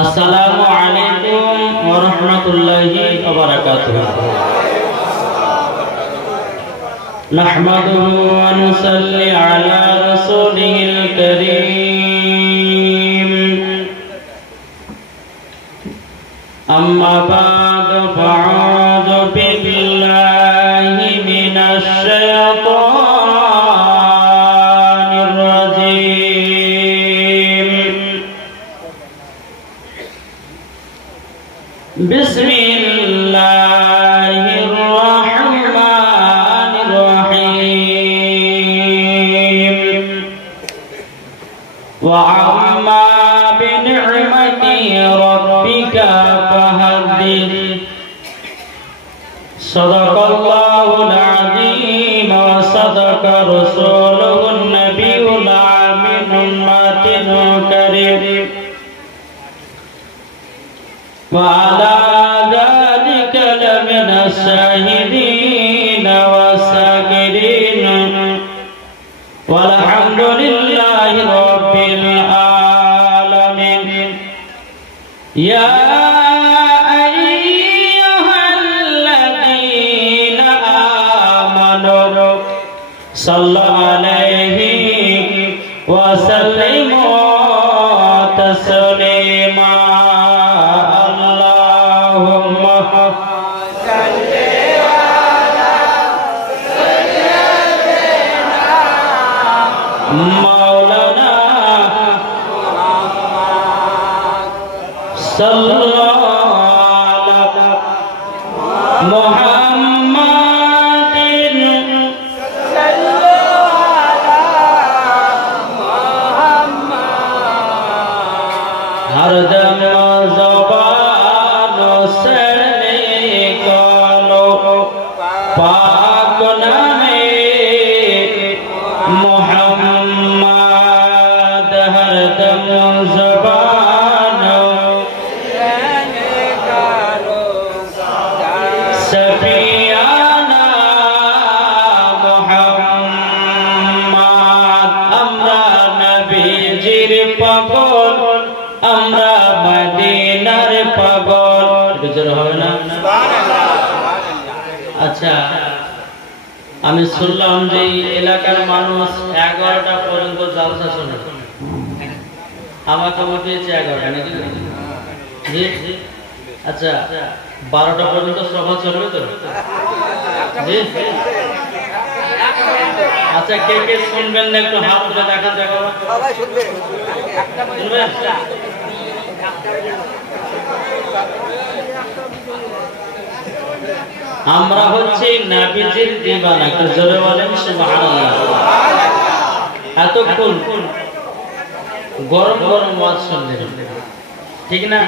আসসালামু আলাইকুম ওয়া রাহমাতুল্লাহি ওয়া বারাকাতুহু। নাহমাদুহু ওয়া নুসাল্লি আলা রাসূলিল কারীম। আম্মা বা'দু ফাআউযু বিল্লাহি মিনাশ শাইতানির রাজীম। বিসমিল্লাহির রাহমানির রহিম। ওয়া আম্মা বিনি'মাতি রাব্বিকা ফাহাদ্দিস। সাদাকাল্লাহুল আযীম ওয়া সাদাকা রাসূলুহুন নাবিয়্যুল আমিনুল মাতিনুল কারীম। وعلى ذلك لمن الشاهدين والشاكرين والحمد لله رب العالمين. يا أيها الذين آمنوا صلوا عليه وسلموا تسليما. مولانا صلى الله على محمد صلى हर दम ज़बान से निकालो पाक नामे मोहम्मद। हर दम ज़बान से निकालो सफियाना मोहम्मद। अमरा नबीजिर पागल, আমরা মদিনার পাগল। একটু জোরে হবে না? আচ্ছা, আমি শুনলাম যে এলাকার মানুষ 11টা পর্যন্ত জালসা শোনে। আমাকে বলতেছে 11টা নাকি? জি। আচ্ছা, 12টা পর্যন্ত সভা চলবে তো? জি। আচ্ছা, কে কে শুনবেন না একটু হাত তুলে দেখান। সবাই শুনবে। শুনবেন? আমরা হচ্ছে নবীজির দিওয়ানা। একটু জোরে বলেন সুবহানাল্লাহ। এতক্ষণ গরম গরম ওয়াজ শুনলেন, ঠিক না?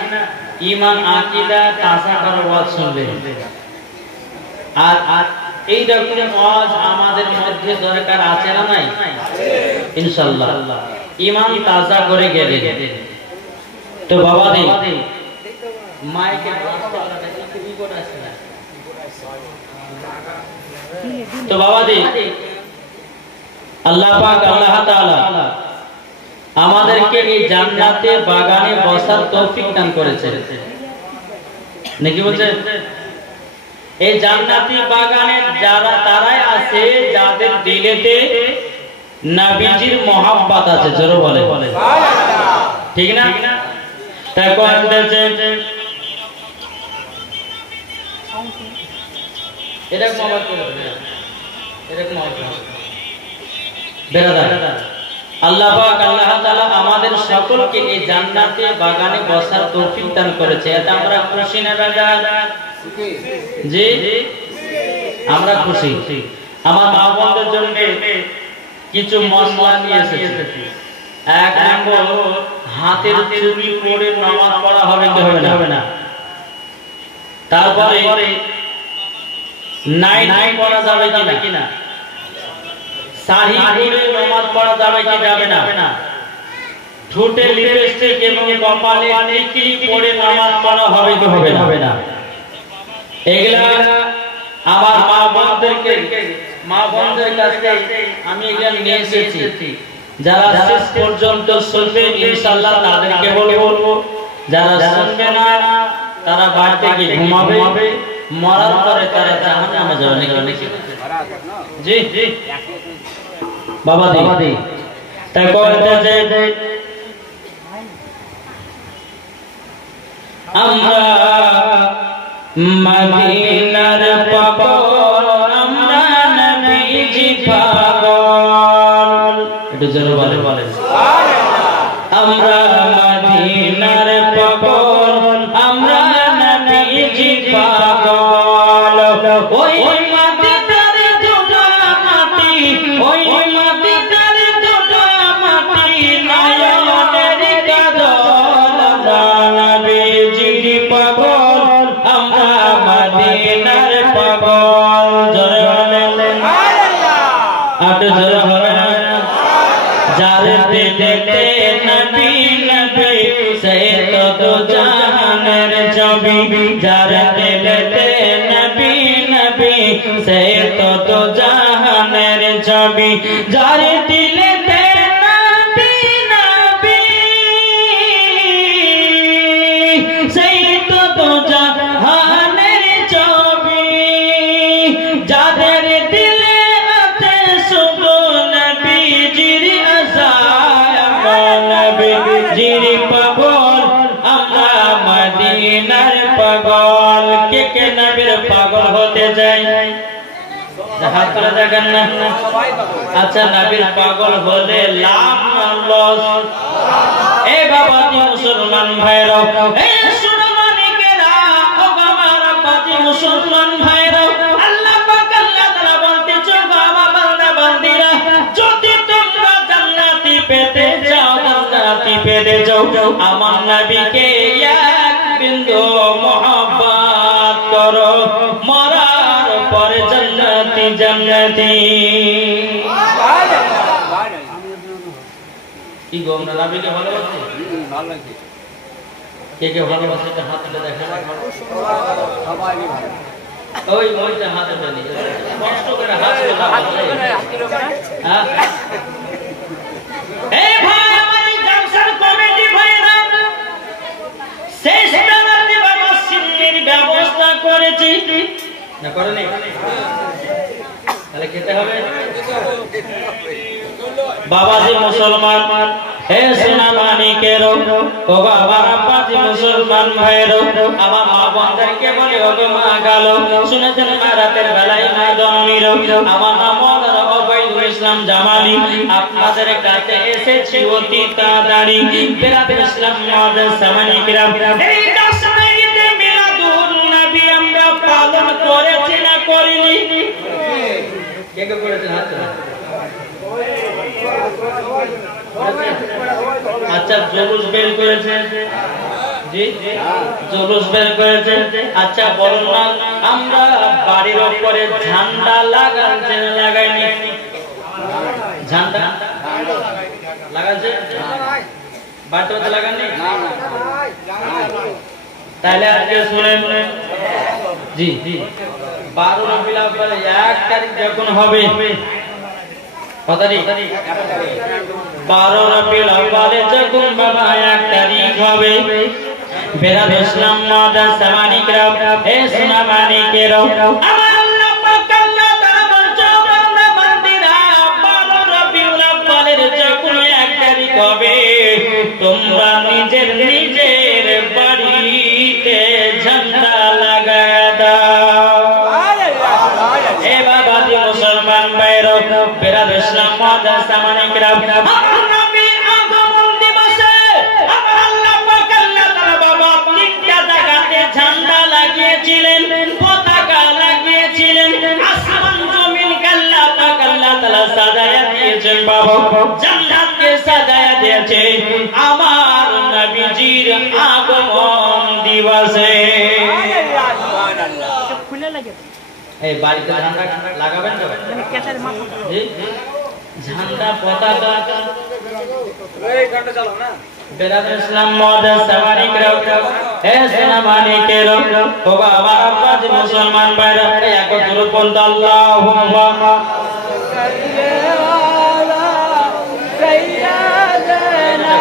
ঈমান আকীদা তাজা করার ওয়াজ শুনলেন। আর এই রকম ওয়াজ আমাদের মধ্যে দরকার আছে না নাই? ইনশাআল্লাহ ঈমান তাজা করে গেলে। তো বাবা রে, মাইকে তো বাবা রে, আল্লাহ পাক আল্লাহ তাআলা আমাদেরকে এই জান্নাতে বাগানে বসার তৌফিক দান করেছেন নাকি বলছেন? এই জান্নাতি বাগানে যারা তারাই আছে যাদের দিলেতে নবীজির মহব্বত আছে। জোরে বলে ঠিক না? তাই কোনটাছে এরকম আওয়াজ করে, এরকম আওয়াজ বেরাদার। আল্লাহ পাক আল্লাহ তাআলা আমাদের সকলকে এই জান্নাতে বাগানে বসার তৌফিক দান করেছে। এতে আমরা খুশি না বেরাদার? জি, আমরা খুশি। আমার মা বোনদের জন্য কিছু মশলা নিয়ে এসেছি। এক নম্বর, হাতের চুড়ি পরে নামাজ পড়া হবে কি হবে না? তারপরে নাইট পড়া যাবে কিনা? শাড়ি পরে নামাজ পড়া যাবে কি যাবে না? ঠোঁটে লিপস্টিক এবং কপালে টিকলি পরে নামাজ পড়া হবে কি হবে না? এগুলা আমার মা বোনদের কাছে আমি এগুলা নিয়ে এসেছি। যারা শেষ পর্যন্ত শুনবে ইনশাআল্লাহ তাদেরকে বলবো যারা শুনবে না তারা বাড়িতে গিয়ে ঘুমাবে, মরার পরে তারা জাহান্নামে যাবে নাকি? জি জি বাবা দি তাই কইতে যে আমরা মদিনার পাগল, আমরা নবীজি পাগল, একটু জোরে বলে আমরা মদিনার পাগল, আমরা নবীজি পাগল। ওই মদিনার ধুলা মাটি, ওই মদিনার ধুলা মাটি, নয়নের কাজল, নবীজির পাগল, আমরা মদিনার পাগল। জোরে বলেন আটো জোরে বলেন। যার দিলেতে নবী নবী সে তো জাহানের ছবি, যার দিলেতে নবী নবী সে তো জাহানের ছবি, যার দিলেতে নবী নবী সেই তো জাহানের ছবি, যাদের দিলে আছে শুধু নবীজির আশায়, নবীজির পাগল, আমরা মদিনার পাগল। কে কে নবীর পাগল হতে চাই? হাত তুলে দেখেন না। আচ্ছা নবীর পাগল হলে লাভ না লস? এ বাবা জি মুসলমান ভাইরা, এ শুনো মানিকেরা, ও আমার বাবা মুসলমান ভাইরা, আল্লাহ পাক আল্লাহ তাআলা বলতেছে বাবা বান্দা বান্দিরা, যদি তোমরা জান্নাতি পেতে চাও, জান্নাতি পেতে চাও, আমার নবীকে এক বিন্দু মহব্বত করো, মরার পরে জান্নাতি জান্নাতি। কি গো আমরা নবীকে ভালোবাসি? ভালো লাগে। কে কে ভালোবাসে হাত তুলে দেখেন। সবাই ভালো। ওই ওইটা হাত তুলে নিয়ে কষ্ট করে হাত তুলে হ্যাঁ। এই ভাই আমার জামসার কমিটি ভাইরা শেষ বেলাতে বাবা সিন্নির ব্যবস্থা করেছি না, করেনি? তাহলে খেতে হবে। বাবাজি মুসলমান, হে সোনা মানিকেরো, ও বাবার আব্বাজি মুসলমান ভাইয়েরো, আমার মা বোনদেরকে বলে ও গো মা গালো, শুনেছেন মা রাতের বেলায় মা জননীরো, আমার নাম মৌলানা ওবায়দুল ইসলাম জামালি, আপনাদের কাছে এসেছি অতি তাড়াতাড়ি। বেরাতে ইসলাম মাদ্রাসা মানিকেরা, এই দশমীতে মিলাদুন নবী আমরা পালন করেছি না করিনি? কে কে করেছেন হাত তুলে? আচ্ছা জলুস বের করেছে? জি জলুস বের করেছে। আচ্ছা বলুন না, আমরা বাড়ির উপরে ঝান্ডা লাগাচ্ছি না লাগাইনি? ঝান্ডা লাগাচ্ছে? বাড়িতে লাগাননি? তাহলে আজকে শুনেন, জি জি 12 রবিউল আউয়াল 1 তারিখ যখন হবে, কত তারিখ? 12 রবিউল আউয়ালে যখন বাবা 1 তারিখ হবে, বেরাদ ইসলাম মাদ্রাসা মানিকেরা, হে সোনা মানিকেরা, আমার আল্লাহ পাক আল্লাহ তাআলা বলছে বান্দা বান্দিরা, 12 রবিউল আউয়ালের যখন 1 তারিখ হবে, তোমরা নিজের নিজের বাড়িতে ঝান্ডা লাগায় দাও। এ বাবা জি মুসলমান ভাইরা, বেরাদ ইসলাম মাদ্রাসা মানিকেরা, আমার নবীর আগমন দিবসে আমার আল্লাহ পাক আল্লাহ তাআলা বাবা 3টা জায়গাতে ঝান্ডা লাগিয়েছিলেন, পতাকা লাগিয়েছিলেন, আসমান জমিন আল্লাহ পাক আল্লাহ তাআলা সাজায়া দিয়েছেন বাবা, জান্নাতকে সাজায়া দিয়েছে আমার নবীজির আগমন দিবসে। খুলে লাগে এই বাড়িতে ঝান্ডা লাগাবেন তো? জি ঝান্ডা পতাকা এই ঘন্টা চালাও না। বেরাদ ইসলাম মাদ্রাসা মানিকেরা, হে সোনা মানিকেরা, ও বাবা আব্বাজি মুসলমান ভাইরা, একত্র বলতে আল্লাহুম্মা সাইয়্যিদানা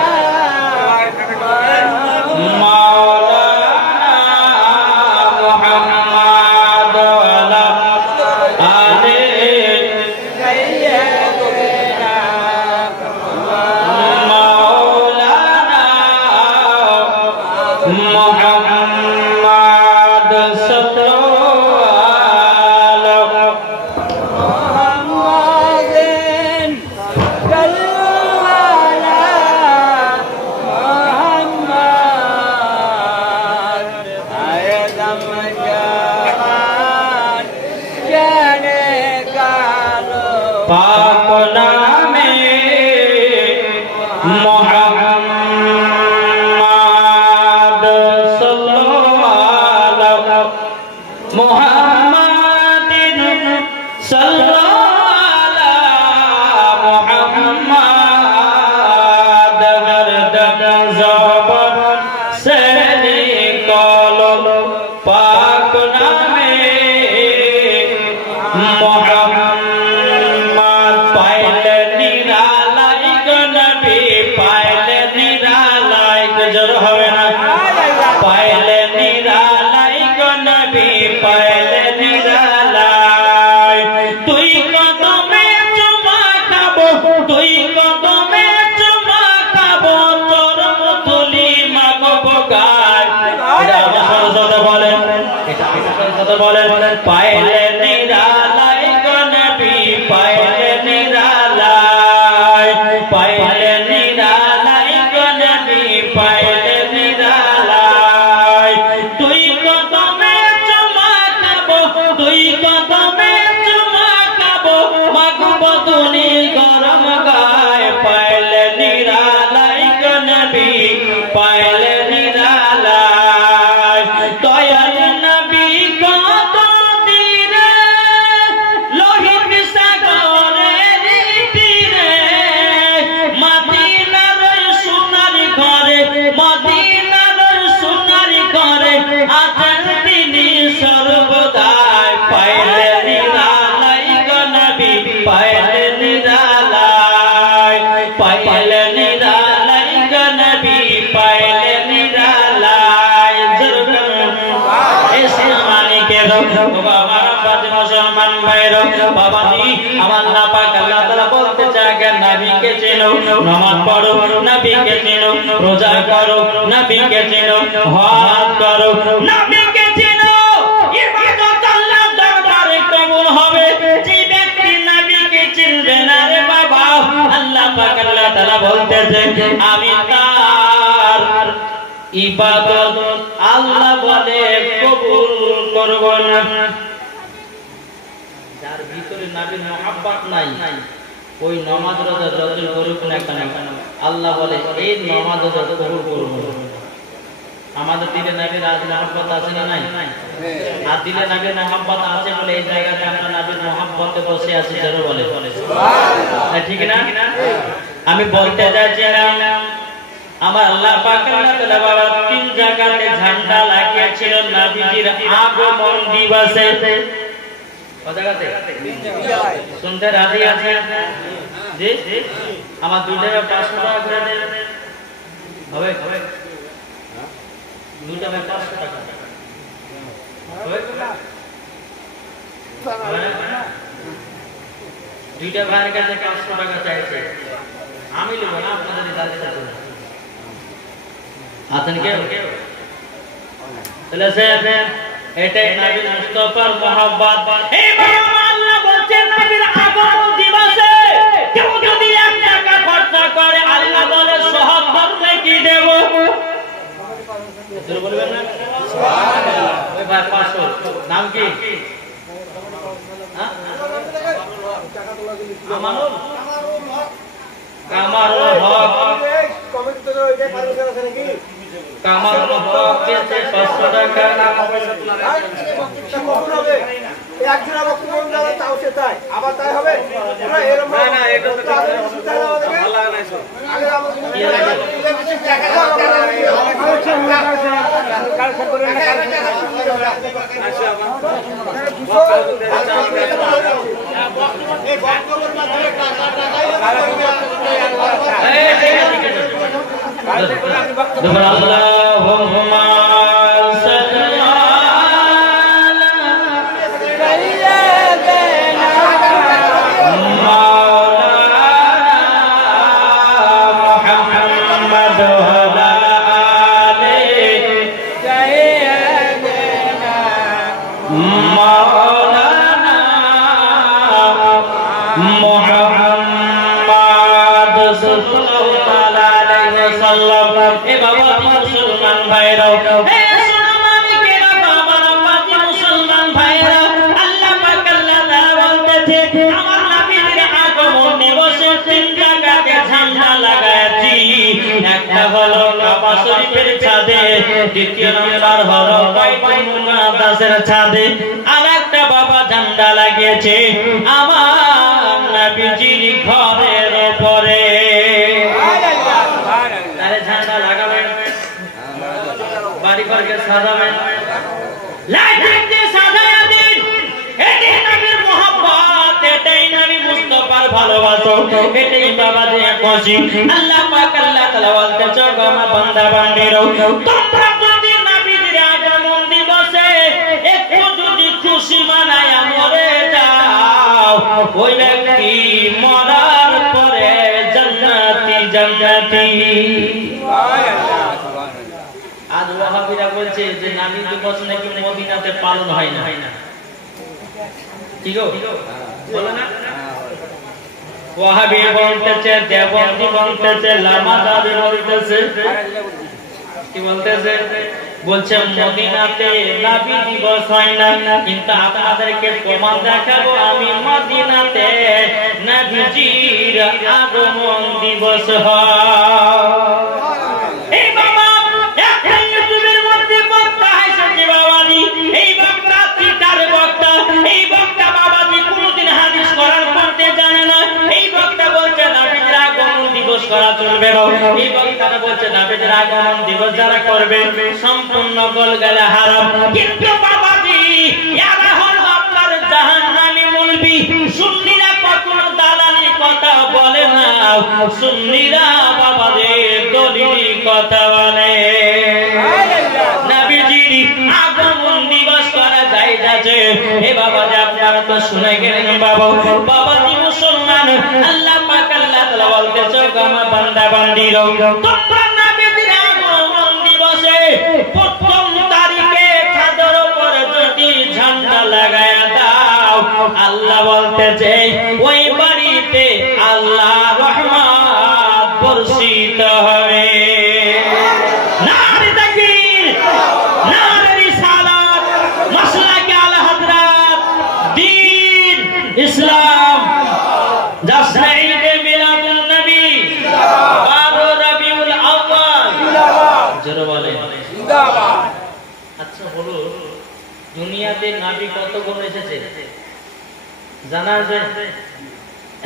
মোহাম্মদ पाक नामे मोहम्मद सल्लल्लाहु मोहम्मदिन सल्लल्लाहु मोहम्मद हरदम ज़बान से निकालो पाक नामे मोहम्मद बोले पायले निरालाई गो नबी पायले निरालाई गो नबी पायले निरालाई तुई कदमे चुमा खाबो मागबो तुनी गरम गाय पायले निरालाई गो नबी पायले निरालाई दयाल नबी बाबा जी अल्लाह पाक अल्लाह ताला बोलते चाहे नबी के चिनो नमाज पढ़ो नबी के चिनो रोजा करो नबी के चिनो हज करो नबी के चिनो इबादत अल्लाह दरबारे कबूल হবে যে ব্যক্তি নবী কে চিনবে না রে বাবা আল্লাহ পাক আল্লাহ তাআলা বলতেছে আমি তার ইবাদত আল্লাহ বলে কবুল করব না যার ভিতরে নবীর মোহাব্বত নাই ওই নামাজ রোজা যতই করুক না কেন আল্লাহ বলে এই নামাজ রোজা কবুল করব আমাদের দিলে নবীর আজ মোহাব্বত আছে না নাই আর দিলে নবীর মোহাব্বত আছে বলে এই জায়গাতে আমরা নবীর মোহাব্বতে বসে আছি জোরে বলে সুবহানাল্লাহ ঠিক না আমি বলতে যাচ্ছিলাম আমার আল্লাহ পাক আল্লাহ তাআলা বাবা তিন জায়গাতে ঝান্ডা লাগিয়েছিলেন নবীজির আগমন দিবসে सुनते राजी আছে জি আমার দুটো 500 টাকা করে দেন হবে দুটো 500 টাকা হবে দুইটা ভাইয়ের কাছে 500 টাকা চাইছে আমি নেব না আপনাদের দাদি চাচা আছেন কেউ তাহলে স্যার এটাই নবী মুস্তাফার মোহাব্বত এই বাবা আল্লাহ বলেন নবীর আগমন দিবসে কেউ যদি 1 টাকা খরচ করে আল্লাহ বলে 70 নেকি দেব জোরে বলবেন না সুবহানাল্লাহ ওই ভাই 500 নাম কি হ্যাঁ কামারুল হক কমেন্ট তো ওইটা পারমিশন আছে নাকি কামারুল হক কে 500 টাকা হবে একজন বক্তব্য দাও তাও সে তাই আবার তাই হবে না এরকম না এটা তো ভালো লাগে না আগে আমাদের টাকা কালকে করে না আচ্ছা এই বক্তব্যের মাধ্যমে টাকা আল্লাহুম্মা মুসলমান ভাইরা, হে সোনামানিকেরা, বাবারা, বাজি মুসলমান ভাইরা, আল্লাহ পাক আল্লাহ তাআলা বলতেছে আমার নবীর আগমন দিবসে তিন জায়গাতে ঝান্ডা লাগাইছি। একটা হলো কাবা শরীফের ছাদে, দ্বিতীয় নম্বর হলো বাইতুল মুকাদ্দাসের ছাদে, আর একটা বাবা ঝান্ডা লাগিয়েছে আমার নবীজির ঘরের উপরে। আরে ঝান্ডা লাগাবেন, বাড়ি ঘরকে সাজাবেন, লাইটিং দিয়ে সাজায়া দিন। এটাই নবীর মোহাব্বত, এটাই নবী মুস্তাফার ভালোবাসা, এটাই বাবা দিয়ে খুশি। আল্লাহ পাক আল্লাহ তাআলা বলতেছে আমার বান্দা বান্দিরা, তোমরা যদি নবীর আগমন দিবসে একটু যদি খুশি মানায়া মরে যাও, ওই ব্যক্তি মরার পরে জান্নাতি জান্নাতি। আজ ওয়াহাবিরা বলছে যে নবী দিবস নাকি মদিনাতে পালন হয় না। কি গো বলো না? ওয়াহাবি বলতেছে, দেওবন্দি বলতেছে, লামাদারি বলতেছে, কি বলতেছে? বলছে মদিনাতে নবী দিবস হয় না, কিন্তু আপনাদেরকে প্রমাণ দেখাবো আমি মদিনাতে নবীজির আগমন দিবস হয়। এই বাবা একটা ইউটিউবের মধ্যে বক্তা এসেছে বাবাজি, এই বক্তা চিটার বক্তা, এই বক্তা বাবাজি কোনদিন হাদিস কোরআন পড়তে জানে না। এই বক্তা বলছে নবীর আগমন দিবস করা চলবে না। এই বক্তা বলছে নবীর আগমন দিবস যারা করবে সম্পূর্ণ গোলগালে হারাম। কিন্তু বাবাজি এরা হলো আপনার জাহান্নামী মুলবি। সুন্নিরা কখনো দালালি কথা বলে না, সুন্নিরা বাবাজি দলিলি কথা বলে। নবীজির আগমন দিবস করা যায় যাচ্ছে। এ বাবাজি আপনারা তো শুনে গেলেন বাবা, বাবাজি মুসলমান, আল্লাহ পাক আল্লাহ তাআলা বলতেছে আমার বান্দা বান্দিরা, তোমরা নবীজির আগমন দিবসে প্রথম তারিখে ছাদের উপরে যদি ঝান্ডা লাগায়া দাও, আল্লাহ বলতেছে ওই বাড়িতে আল্লাহ রহমত বর্ষিত হবে। নারে তাকবীর, নারে রিসালাত, মাসলাকে আলা হযরত দ্বীন ইসলাম, জাসনে ঈদে মিলাদুন নবী, 12 রবিউল আউয়াল, জোরে বলেন জিন্দাবাদ। আচ্ছা বলো, দুনিয়াতে নবী কত গুণ এসেছে জানা যায়?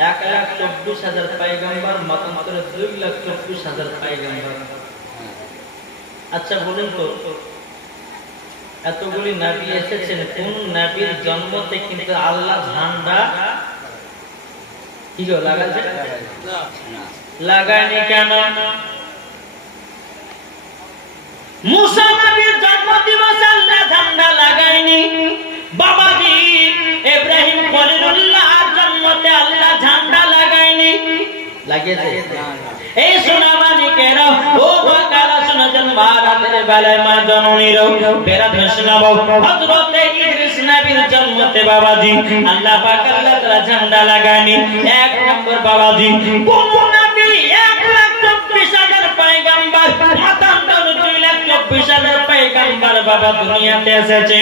1,24,000 পয়গম্বর, মতান্তরে 2,24,000 পয়গম্বর। আচ্ছা বলুন তো, এতগুলি নবী এসেছেন, কোন নবীর জন্মতে কিন্তু আল্লাহ ঝান্ডা কি গো লাগাছে? লাগায়নি কেন? মুসা নবীর জন্ম দিবসে আল্লাহ ঝান্ডা লাগায়নি। বাবাজি ইব্রাহিম খলিলুল্লাহর জন্মতে আল্লাহ ঝান্ডা লাগায়নি, লাগিয়েছে? এই সোনামানিকেরা, ও বাকারা শুনেছেন রাতের বেলায় মা জননীর বেরাত শোনাবো। হযরত ইদ্রিস নবীর জন্মতে বাবাজি আল্লাহ পাক আল্লাহ তাআলা ঝান্ডা লাগায়নি। এক নম্বর বাবাজি, কোন নবী 1,24,000 পয়গম্বর, মতান্তর 2,24,000 পয়গম্বর বাবা দুনিয়াতে এসেছে,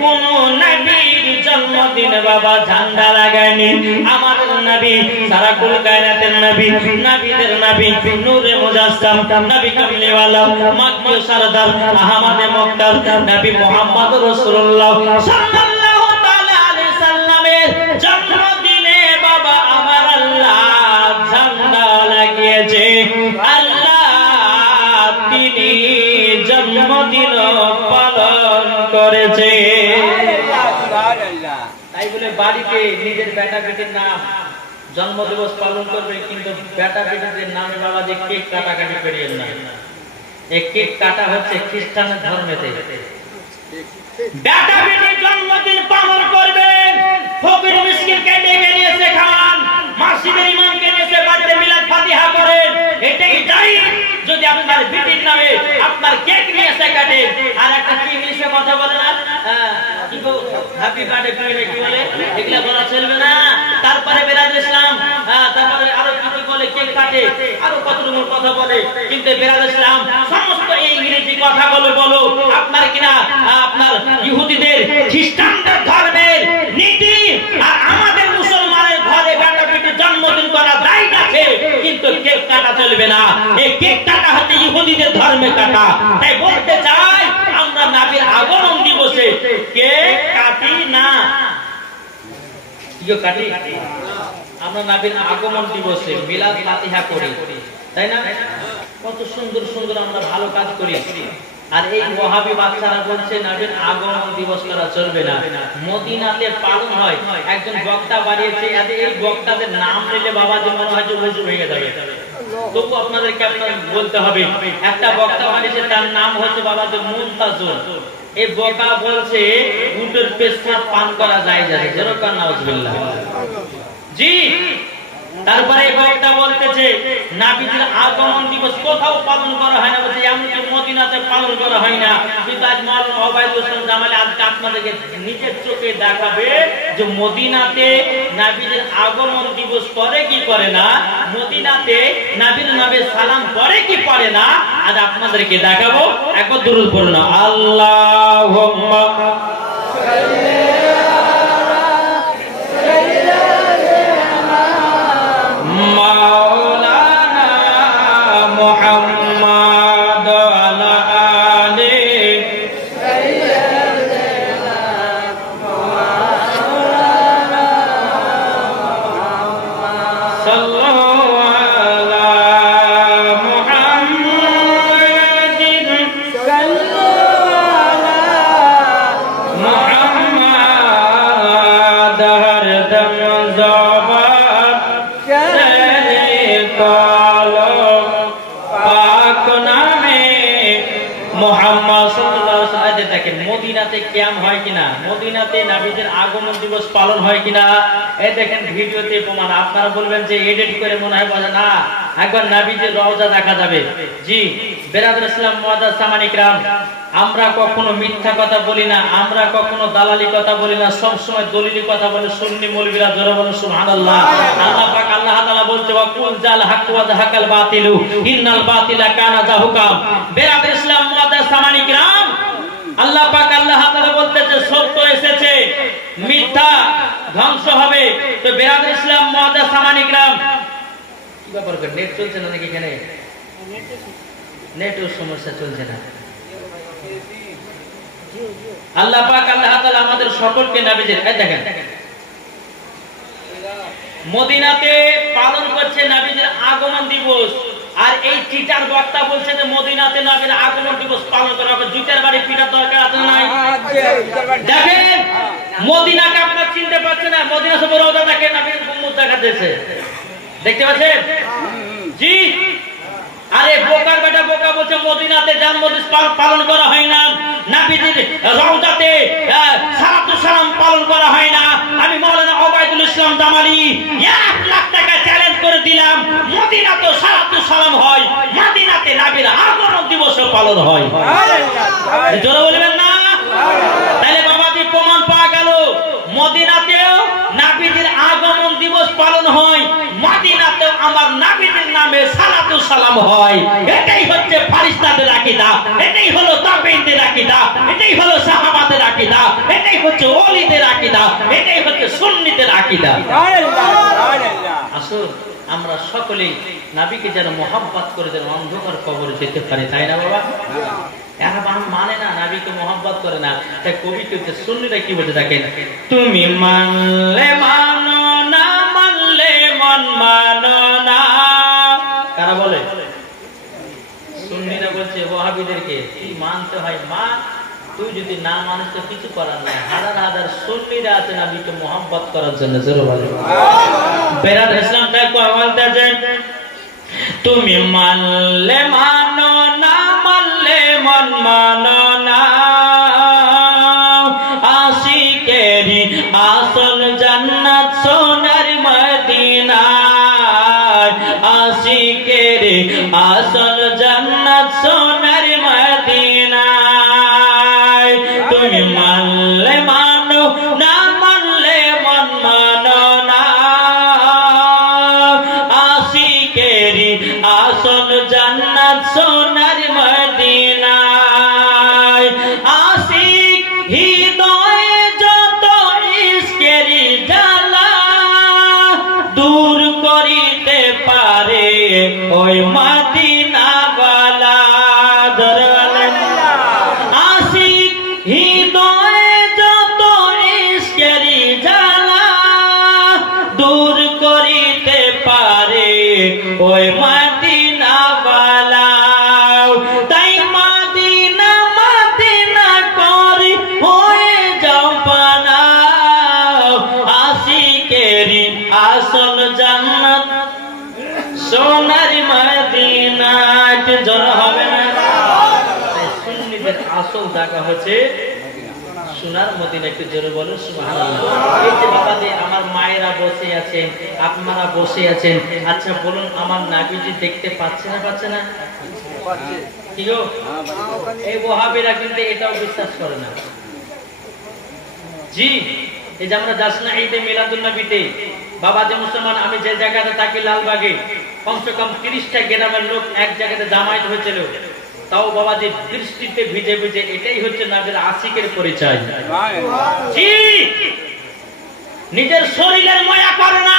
কোন নবীর জন্মদিন বাবা ঝান্ডা লাগায়নি। আমার নবী সারাকুল কায়নাতের নবী, নবীদের নবী, নূরে মুজাসসাম, নবী কামলিওয়ালা, মাকবুল সরদার, আহমদে মুক্তার, নবী মুহাম্মদ রাসূলুল্লাহ সাল্লাল্লাহু তাআলা আলাইহি সাল্লামের জন্মদিনে বাবা আমার আল্লাহ ঝান্ডা লাগিয়েছে। আল্লাহ তিনি জন্মদিন পালন করেছে। তাই বলে বাড়িতে নিজের বেটা বেটির নাম জন্মদিবস পালন করবে, কিন্তু বেটা বেটিদের নামে বাবা যে কেক কাটাকাটি করিয়েন না। এই কেক কাটা হচ্ছে খ্রিস্টানের ধর্মেতে। বেটা বেটির জন্মদিন পালন করবেন, ফকির মিসকিনকে ডেকে নিয়ে এসে খান, মাসিদের ইমামকে নিয়ে এসে বাড়িতে মিলাদ ফাতিহা করেন, এটাই জায়েজ। যদি আপনার বেটির নামে আপনার কেক নিয়ে এসে কাটে, আর একটা কি ইংলিশে কথা বলে না, কি গো হ্যাপি বার্থডে কি বলে, এগুলা বলা চলবে না। তারপরে বেরাদ ইসলাম, তারপরে আরো কিছু বলে, কেক কাটে, আরো কত রকমের কথা বলে, কিন্তু বেরাদ ইসলাম সমস্ত এই ইংরেজি কথাগুলো বলো, আপনার কিনা আপনার ইহুদিদের খ্রিস্টানদের ধর্মের নীতি আর আমাদের মুসলমানের ঘরে বেটা বেটি জন্মদিন করা দায় আছে, কিন্তু কেক কাটা চলবে না। এই কেক কাটা হচ্ছে ইহুদিদের ধর্মে কাটা। তাই বলতে চাই আমরা নবীর আগমন দিবসে কেক কাটি না। কি কাটি? আমরা নবীর আগমন দিবসে মিলাদ ফাতিহা করি, তাই না? কত সুন্দর সুন্দর আমরা ভালো কাজ করি। আর এই ওয়াহাবি বাচ্চারা বলছে নবীর আগমন দিবস করা চলবে না, মদিনাতে পালন হয়। একজন বক্তা বাড়িয়েছে, এই বক্তাদের নাম নিলে বাবা যে মনে হয় যে হুজুর হয়ে যাবে। তবু আপনাদেরকে আপনার বলতে হবে, একটা বক্তা বাড়িয়েছে, তার নাম হচ্ছে বাবা যে মুনতাজুর। এই বক্তা বলছে উটের পেশাব পান করা যায় যাবে, যেরকম নাউজুবিল্লাহ। জি, তারপরে বক্তা বলতেছে নবীর আগমন দিবস কোথাও পালন করা হয় না, বলছে এমনকি মদিনাতে পালন করা হয় না। কিন্তু আজ মাওলানা ওবায়দুল হোসেন জামালি আজকে আপনাদেরকে নিজের চোখে দেখাবে যে মদিনাতে নবীর আগমন দিবস করে কি করে না, মদিনাতে নবীর নামে সালাম করে কি করে না। আজ আপনাদেরকে দেখাবো। একবার দুরূদ পড়ুন, আল্লাহুম্মা মদিনাতে কিয়াম হয় কিনা, মদিনাতে নবীদের আগমন দিবস পালন হয় কিনা, এই দেখেন ভিডিওতে প্রমাণ। আপনারা বলবেন যে এডিট করে মনে হয় বোঝা না, একবার নবীদের রওজা দেখা যাবে। জি বেরাদর ইসলাম মুআজ্জাজ সামানি کرام, আমরা কখনো মিথ্যা কথা বলি না, আমরা কখনো দালালি কথা বলি না, সব সময় দলিলি কথা বলে সুন্নি মৌলবীরা। জোরে বলুন সুবহানাল্লাহ। আল্লাহ পাক আল্লাহ তাআলা বলতে, ওয়া কুল জাল হক ওয়া যাহাকাল বাতিলু ইন্নাল বাতিলা কানা যাহুকাম। বেরাদর ইসলাম মুআজ্জাজ সামানি کرام, আল্লাহ পাক আল্লাহ তাআলা বলতেছে সত্য এসেছে, মিথ্যা ধ্বংস হবে। তো বেরাদর ইসলাম মুআজ্জাজ সামানি کرام, কি ব্যাপার, নেট চলছে না নাকি এখানে? নেটের সমস্যা চলছে না। আল্লাহ পাক আল্লাহ তাআলা আমাদের সকলকে নবীদের, এই দেখেন মদিনাতে পালন করছে নবীদের আগমন দিবস। আর এই টিচার বক্তা বলছে যে মদিনাতে নবীর আগমন দিবস পালন করা হবে। জুতার বাড়ি পিটার দরকার আছে না? দেখেন মদিনাকে আপনারা চিনতে পারছেন না, মদিনা সব রওজা দেখে নবীর গুম্বদ দেখা যাচ্ছে, দেখতে পাচ্ছেন? জি, আরে বোকার বেটা বোকা বলছে মদিনাতে জন্মদিন পালন করা হয় না, নবীর রওজাতে সালাতু সালাম পালন করা হয় না। আমি মাওলানা ওবায়দুল ইসলাম জামালি 1 লাখ টাকা চ্যালেঞ্জ করে দিলাম, মদিনাতে সালাতু সালাম হয়, মদিনাতে নবীর আগমন দিবস পালন হয়। জোরে বলবেন না? তাহলে বাবাজি প্রমাণ পাওয়া গেল, মদিনাতেও নবীর আগমন দিবস পালন হয়, মদিনাতেও আমার নবীর নামে সালাতু সালাম হয়। এটাই হচ্ছে ফেরেশতাদের আকীদা, এটাই হলো তাবেঈনদের আকীদা, এটাই হলো সাহাবাদের আকীদা, এটাই হচ্ছে ওলিদের আকীদা, এটাই হচ্ছে সুন্নিদের আকীদা। আসুন আমরা সকলেই নবীকে যেন মহব্বত করে যেন অন্ধকার কবরে যেতে পারি, তাই না বাবা? এরা মানে না, নবীকে মহব্বত করে না। তাই কবি কইতে সুন্নিরা কি বলতে দেখেন, তুমি মানলে মানো না মানলে মন মানো না। কারা বলে? সুন্নিরা বলছে ওয়াহাবিদেরকে কি মানতে হয় মান, তুই যদি না মানিস তো কিছু করার নাই। হাজার হাজার সুন্নিরা আছে নবীকে মহব্বত করার জন্য। জোরে বলে বেরাদর ইসলাম তাই বলতেছেন, তুমি মানলে মানো না মানলে মন মানো না, আশিকেরি আসল জান্নাত সোনার মদিনা, আশিকেরি আসল জান্নাত সোনার মদিনা। তুমি মানলে মানো না মানলে মন মানো না, আশিকেরি আসল জান্নাত সোনার মদিনা। ওই মদিনা বালাও তাই মদিনা মদিনা করে হয়ে যাও বানাও আশিকেরি আসল জান্নাত সোনার মদিনা একটু জোরে হবে না সুন্নিদের আসল জায়গা হচ্ছে সোনার মদিনা একটু জোরে বলুন সুবহানাল্লাহ এই যে বাবাজি আমার মায়েরা বসে আছেন আপনারা বসে আছেন আচ্ছা বলুন আমার নবীজি দেখতে পাচ্ছে না পাচ্ছে কি গো এই ওয়াহাবিরা কিন্তু এটাও বিশ্বাস করে না জি এই যে আমরা যাসনা ঈদে মিলাদুন নবীতে বাবাজি মুসলমান আমি যে জায়গাতে থাকি লালবাগে কমসে কম 30টা গ্রামের লোক এক জায়গাতে জামায়াত হয়েছিল তাও বাবাজি বৃষ্টিতে ভিজে ভিজে এটাই হচ্ছে নবীর আশিকের পরিচয় জি নিজের শরীরের মায়া করে না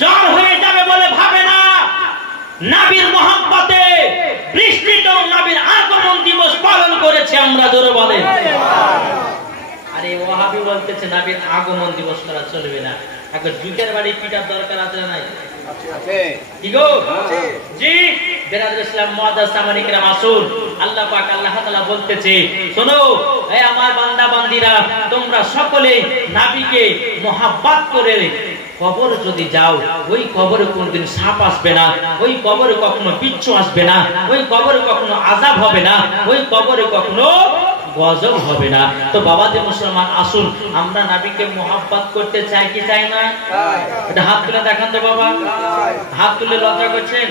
জ্বর হয়ে যাবে বলে ভাবে না নবীর মহব্বতে বৃষ্টিতেও নবীর আগমন দিবস পালন করেছে আমরা জোরে বলেন আরে ওয়াহাবি বলতেছে নবীর আগমন দিবস করা চলবে না একবার জুতের বাড়ি পিটার দরকার আছে না নাই আছে কি গো জি বেরাদর ইসলাম মুআদ্দাস সামানি کرام আসুন আল্লাহ পাক আল্লাহ তাআলা বলতেছে শোনো হে আমার বান্দা বান্দীরা তোমরা সকলে নবীকে মহব্বত করে কবর যদি যাও ওই কবরে কোনদিন সাপ আসবে না ওই কবরে কখনো বিচ্ছু আসবে না ওই কবরে কখনো আযাব হবে না ওই কবরে কখনো গজব হবে না তো বাবাজি মুসলমান আসুন আমরা নবীকে মহব্বত করতে চাই কি চাই না এটা হাত তুলে দেখান তো বাবা হাত তুলে লজ্জা করছেন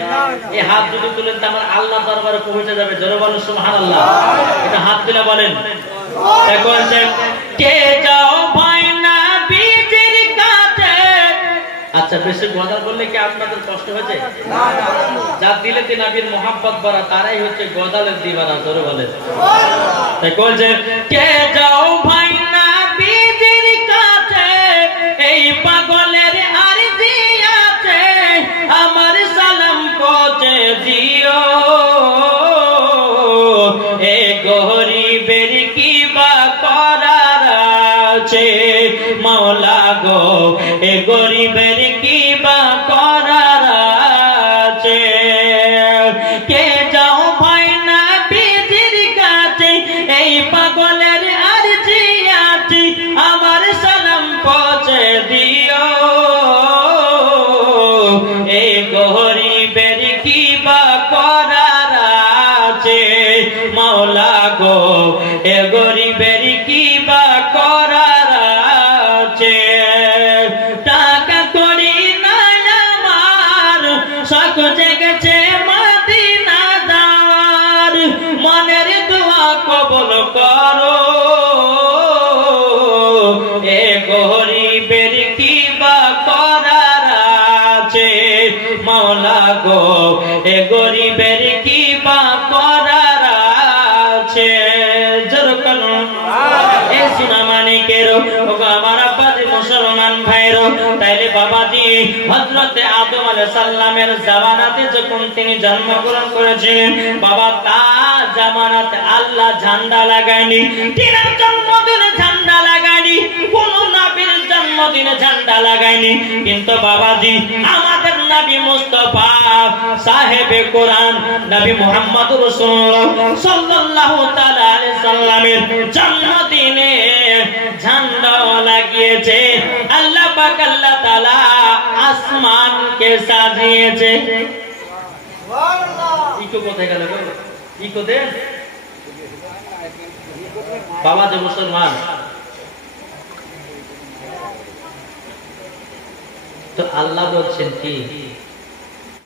এই হাত যদি তুলেন তো আমার আল্লাহ দরবারে পৌঁছে যাবে জোরে বলুন সুবহানাল্লাহ এটা হাত তুলে বলেন দেখুন কে যাও ভাই নবীর কাছে আচ্ছা বেশি গজল বললে কি আপনাদের কষ্ট হচ্ছে না যা দিলেতে নবীর মহব্বত ভরা তারাই হচ্ছে গজলের দিওয়ানা জোরে বলেন তাই বলছে কে যাও ভাই নবীর কাছে এই পাগলের আরজি আছে আমার সালাম পৌঁছে দিও এ গরিবের কি বা করার আছে মাওলা গো এ গরিবের কি বা করার আছে কে যাও ভাই নবীর কাছে এই পাগলের আরজি আছে আমার সালাম পৌঁছে দিও এ গরিবের কি বা করার আছে মাওলা গো এ গরিবের কি বা করার আছে টাকা করি না আমার শখ জেগেছে মদিনা যাওয়ার মনের দোয়া কবুল করো এ গরিবের কি বা করার আছে মাওলা গো এ গরিবের কি বা করার আছে জোর করুন এ সিনামানিকেরও আমার আব্বাজি মুসলমান ভাইরও তাইলে বাবাজি হযরতে আদম আলাইহিস সালামের জামানাতে যখন তিনি জন্মগ্রহণ করেছিলেন বাবা তার জামানাতে আল্লাহ ঝান্ডা লাগায়নি তিনার জন্মদিনে ঝান্ডা লাগায়নি কোন নবীর জন্মদিনে ঝান্ডা লাগায়নি কিন্তু বাবাজি আমাদের নবী মুস্তাফা সাহেবে কোরআন নবী মুহাম্মদুর রাসূলুল্লাহ সাল্লাল্লাহু তাআলা আলাইহি সাল্লামের জন্মদিনে ঝান্ডা লাগিয়েছে আল্লাহ পাক আল্লাহ তাআলা আসমানকে সাজিয়েছে সুবহানাল্লাহ ইকো কোথায় গেল গো ইকো দেন বাবা যে মুসলমান তো আল্লাহ বলছেন কি